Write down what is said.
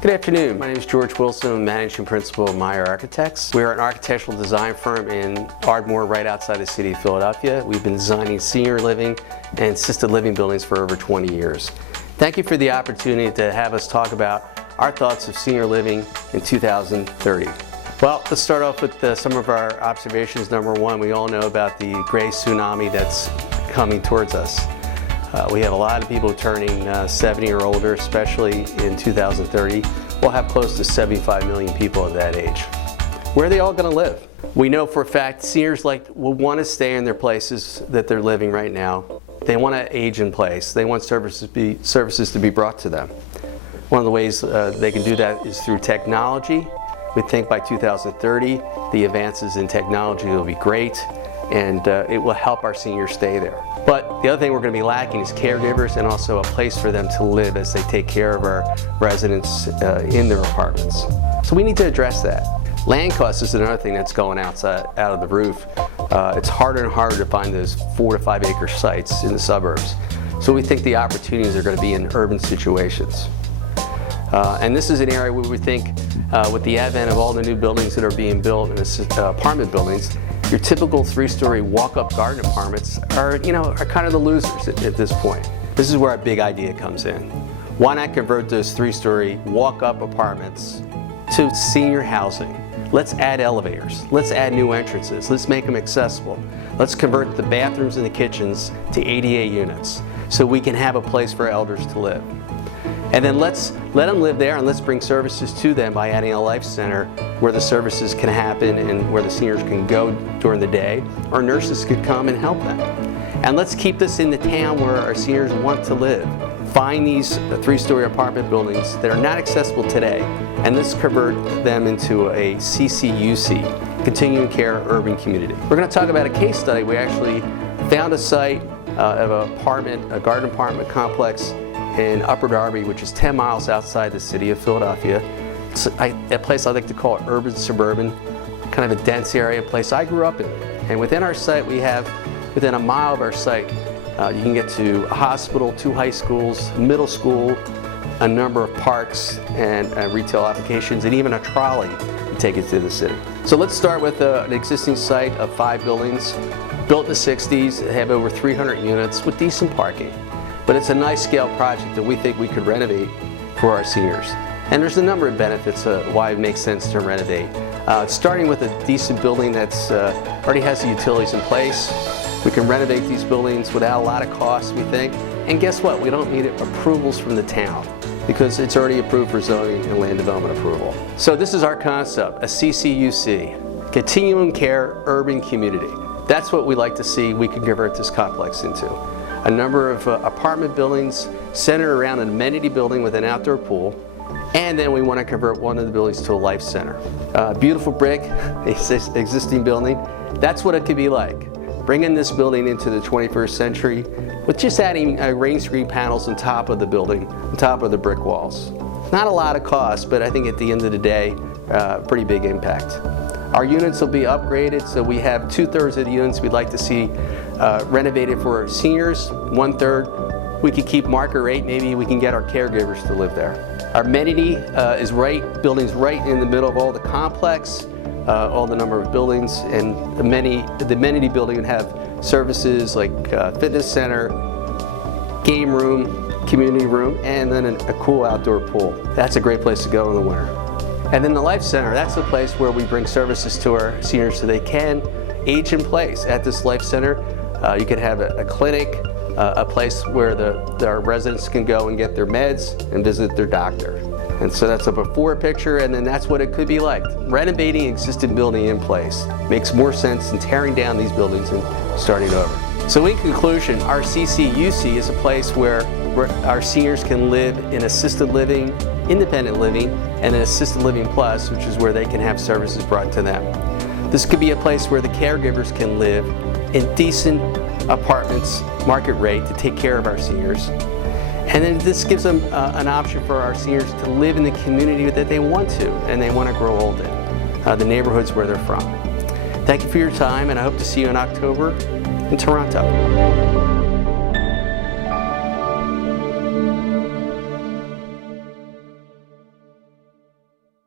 Good afternoon. My name is George Wilson. I'm Managing Principal of Meyer Architects. We are an architectural design firm in Ardmore, right outside the city of Philadelphia. We've been designing senior living and assisted living buildings for over 20 years. Thank you for the opportunity to have us talk about our thoughts of senior living in 2030. Well, let's start off with some of our observations. Number one, we all know about the gray tsunami that's coming towards us. We have a lot of people turning 70 or older, especially in 2030. We'll have close to 75 million people at that age. Where are they all going to live? We know for a fact seniors will want to stay in their places that they're living right now. They want to age in place. They want services to be brought to them. One of the ways they can do that is through technology. We think by 2030, the advances in technology will be great, and it will help our seniors stay there. But the other thing we're going to be lacking is caregivers and also a place for them to live as they take care of our residents in their apartments. So we need to address that. Land cost is another thing that's going out of the roof. It's harder and harder to find those 4 to 5 acre sites in the suburbs. So we think the opportunities are going to be in urban situations. And this is an area where we think with the advent of all the new buildings that are being built in apartment buildings, your typical 3-story walk-up garden apartments are kind of the losers at this point. This is where our big idea comes in. Why not convert those 3-story walk-up apartments to senior housing? Let's add elevators. Let's add new entrances. Let's make them accessible. Let's convert the bathrooms and the kitchens to ADA units so we can have a place for elders to live. And then let's let them live there, and let's bring services to them by adding a life center where the services can happen and where the seniors can go during the day, or nurses could come and help them. And let's keep this in the town where our seniors want to live. Find these 3-story apartment buildings that are not accessible today, and let's convert them into a CCUC, Continuing Care Urban Community. We're going to talk about a case study. We actually found a site of a garden apartment complex in Upper Darby, which is 10 miles outside the city of Philadelphia. It's a place I like to call urban suburban, kind of a dense area, a place I grew up in. And within our site, we have, within a mile of our site, you can get to a hospital, 2 high schools, middle school, a number of parks and retail applications, and even a trolley to take it to the city. So let's start with an existing site of 5 buildings, built in the 60s. They have over 300 units with decent parking. But it's a nice scale project that we think we could renovate for our seniors. And there's a number of benefits why it makes sense to renovate. Starting with a decent building that's already has the utilities in place. We can renovate these buildings without a lot of cost, we think. And guess what? We don't need approvals from the town because it's already approved for zoning and land development approval. So this is our concept, a CCUC, Continuing Care Urban Community. That's what we like to see we can convert this complex into. A number of apartment buildings centered around an amenity building with an outdoor pool, and then we want to convert one of the buildings to a life center. Beautiful brick, existing building. That's what it could be like. Bringing this building into the 21st century with just adding rain screen panels on top of the building, on top of the brick walls. Not a lot of cost, but I think at the end of the day, pretty big impact. Our units will be upgraded, so we have 2/3 of the units we'd like to see renovated for seniors. 1/3 we could keep market rate. Maybe we can get our caregivers to live there. Our amenity buildings right in the middle of all the complex, all the number of buildings, and the amenity building would have services like fitness center, game room, community room, and then a cool outdoor pool. That's a great place to go in the winter. And then the Life Center, that's the place where we bring services to our seniors so they can age in place. At this Life Center, you could have a clinic, a place where our residents can go and get their meds and visit their doctor. And so that's a before picture, and then that's what it could be like. Renovating existing building in place makes more sense than tearing down these buildings and starting over. So in conclusion, our CCUC is a place where our seniors can live in assisted living, independent living, and an assisted living plus, which is where they can have services brought to them. This could be a place where the caregivers can live in decent apartments, market rate, to take care of our seniors. And then this gives them an option for our seniors to live in the community that they want to and they want to grow old in, the neighborhoods where they're from. Thank you for your time, and I hope to see you in October in Toronto.